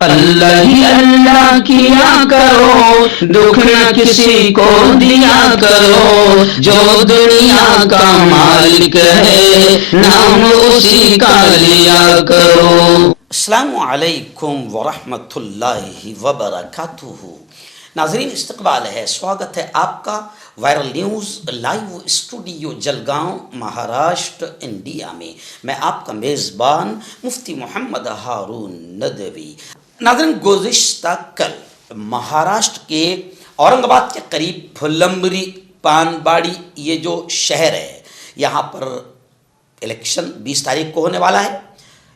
अल्लाह ही अल्लाह किया करो, दुख न किसी को दिया करो, जो दुनिया का मालिक है नाम उसी का लिया करो। अस्सलामु अलैकुम वरहमतुल्लाहि वबरकातुहू। नाज़रीन, इस्तक़बाल है, स्वागत है आपका viral news live studio Jalgaon, Maharashtra, India में। मैं आपका मेज़बान मुफ्ती मोहम्मद हारून नदवी। नाज़रीन, गुज़िश्ता कल महाराष्ट्र के औरंगाबाद के करीब फुलंब्री पानबाड़ी ये जो शहर है, यहाँ पर इलेक्शन 20 तारीख को होने वाला है।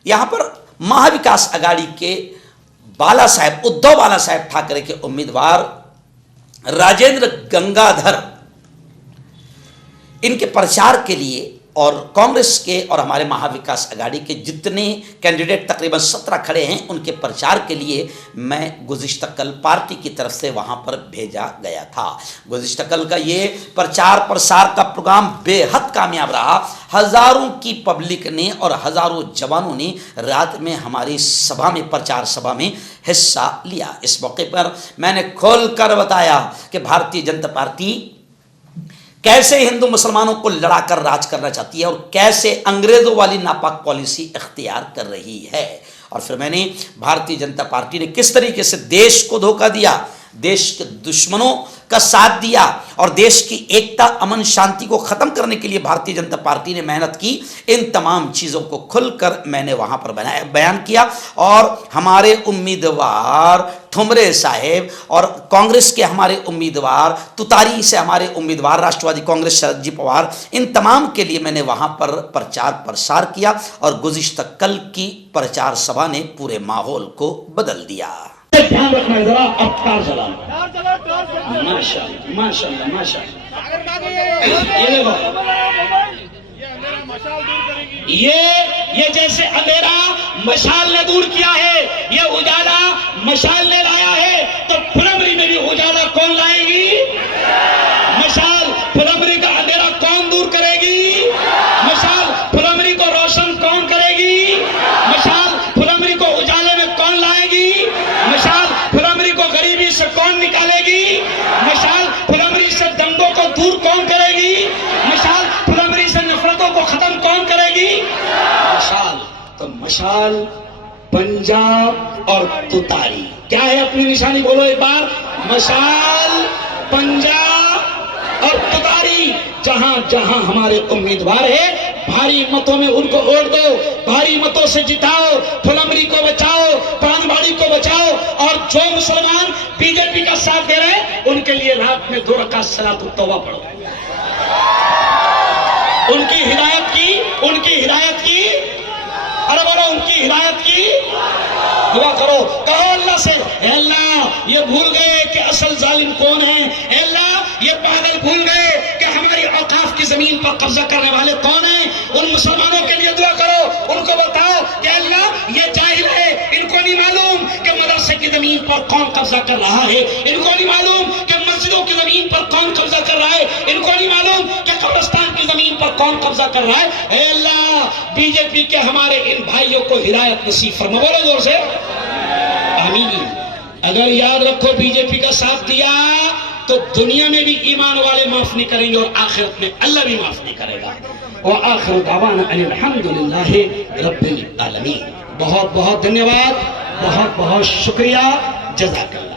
यहाँ पर महाविकास आघाड़ी के उद्धव बाला साहेब ठाकरे के उम्मीदवार राजेंद्र गंगाधर इनके प्रचार के लिए और कांग्रेस के और हमारे महाविकास आघाड़ी के जितने कैंडिडेट तकरीबन 17 खड़े हैं, उनके प्रचार के लिए मैं गुज़िश्ता कल पार्टी की तरफ से वहां पर भेजा गया था। गुज़िश्ता कल का ये प्रचार प्रसार का प्रोग्राम बेहद कामयाब रहा। हजारों की पब्लिक ने और हजारों जवानों ने रात में हमारी सभा में, प्रचार सभा में हिस्सा लिया। इस मौके पर मैंने खोलकर बताया कि भारतीय जनता पार्टी कैसे हिंदू मुसलमानों को लड़ाकर राज करना चाहती है और कैसे अंग्रेजों वाली नापाक पॉलिसी इख्तियार कर रही है। और फिर मैंने भारतीय जनता पार्टी ने किस तरीके से देश को धोखा दिया, देश के दुश्मनों का साथ दिया और देश की एकता, अमन, शांति को खत्म करने के लिए भारतीय जनता पार्टी ने मेहनत की। इन तमाम चीज़ों को खुलकर मैंने वहां पर बयान किया। और हमारे उम्मीदवार ठुमरे साहेब और कांग्रेस के हमारे उम्मीदवार, तुतारी से हमारे उम्मीदवार राष्ट्रवादी कांग्रेस शरद जी पवार, इन तमाम के लिए मैंने वहां पर प्रचार प्रसार किया और गुज़िश्ता कल की प्रचार सभा ने पूरे माहौल को बदल दिया। ध्यान रखना है जरा, अब कार चलाना। माशाल्लाह माशाल्लाह माशाल्लाह। ये जैसे अंधेरा मशाल ने दूर किया है, ये उजाला मशाल ने लाया है, तो फुलंब्री में भी उजाला कौन लाएगी? मशाल। फुलंब्री का अंधेरा कौन दूर करेगी? मशाल। फुलंब्री को रोशन कौन करेगी? मशाल। फुलंब्री को उजाले में कौन लाएगी? मशाल। फुलंब्री को गरीबी से कौन निकालेगी? मशाल। फुलंब्री से दंगों को दूर कौन करेगी? मशाल। फुलंब्री से नफरतों को खत्म कौन करेगी? मशाल। तो मशाल, पंजाब और तुतारी क्या है अपनी निशानी? बोलो एक बार। मशाल, पंजाब और तुतारी। जहां जहां हमारे उम्मीदवार है, भारी मतों में उनको वोट दो, भारी मतों से जिताओ, फुलंब्री को बचाओ, पानबाड़ी को बचाओ। और जो मुसलमान बीजेपी का साथ दे रहे हैं, उनके लिए रात में 2 रकात सलातुत तौबा पढ़ो। उनकी हिदायत की अरे बोलो, उनकी हिदायत की दुआ करो। कहो अल्लाह से, अल्लाह ये भूल गए कि असल जालिम कौन है, अल्लाह ये पागल भूल गए कि हमारी औकाफ की जमीन पर कब्जा करने वाले कौन हैं। उन मुसलमानों के लिए दुआ करो, उनको बताओ कि अल्लाह ये जाहिल है, इनको नहीं मालूम कि मदरसे की जमीन पर कौन कब्जा कर रहा है, इनको नहीं मालूम कि मस्जिदों की जमीन पर कौन कब्जा कर रहा है, इनको नहीं मालूम कि कब्रिस्तान की जमीन पर कौन कब्जा कर रहा है। अल्लाह बीजेपी के हमारे इन भाइयों को हिदायत नसीब फरमा। बोलो जोर से आमीन। अगर याद रखो, बीजेपी का साथ दिया तो दुनिया में भी ईमान वाले माफ नहीं करेंगे और आखिरत में अल्लाह भी माफ नहीं करेगा। और आखिर दावाना अल्हम्दुलिल्लाहि रब्बिल आलमीन। बहुत बहुत धन्यवाद, बहुत बहुत शुक्रिया, जज़ाकल्लाह।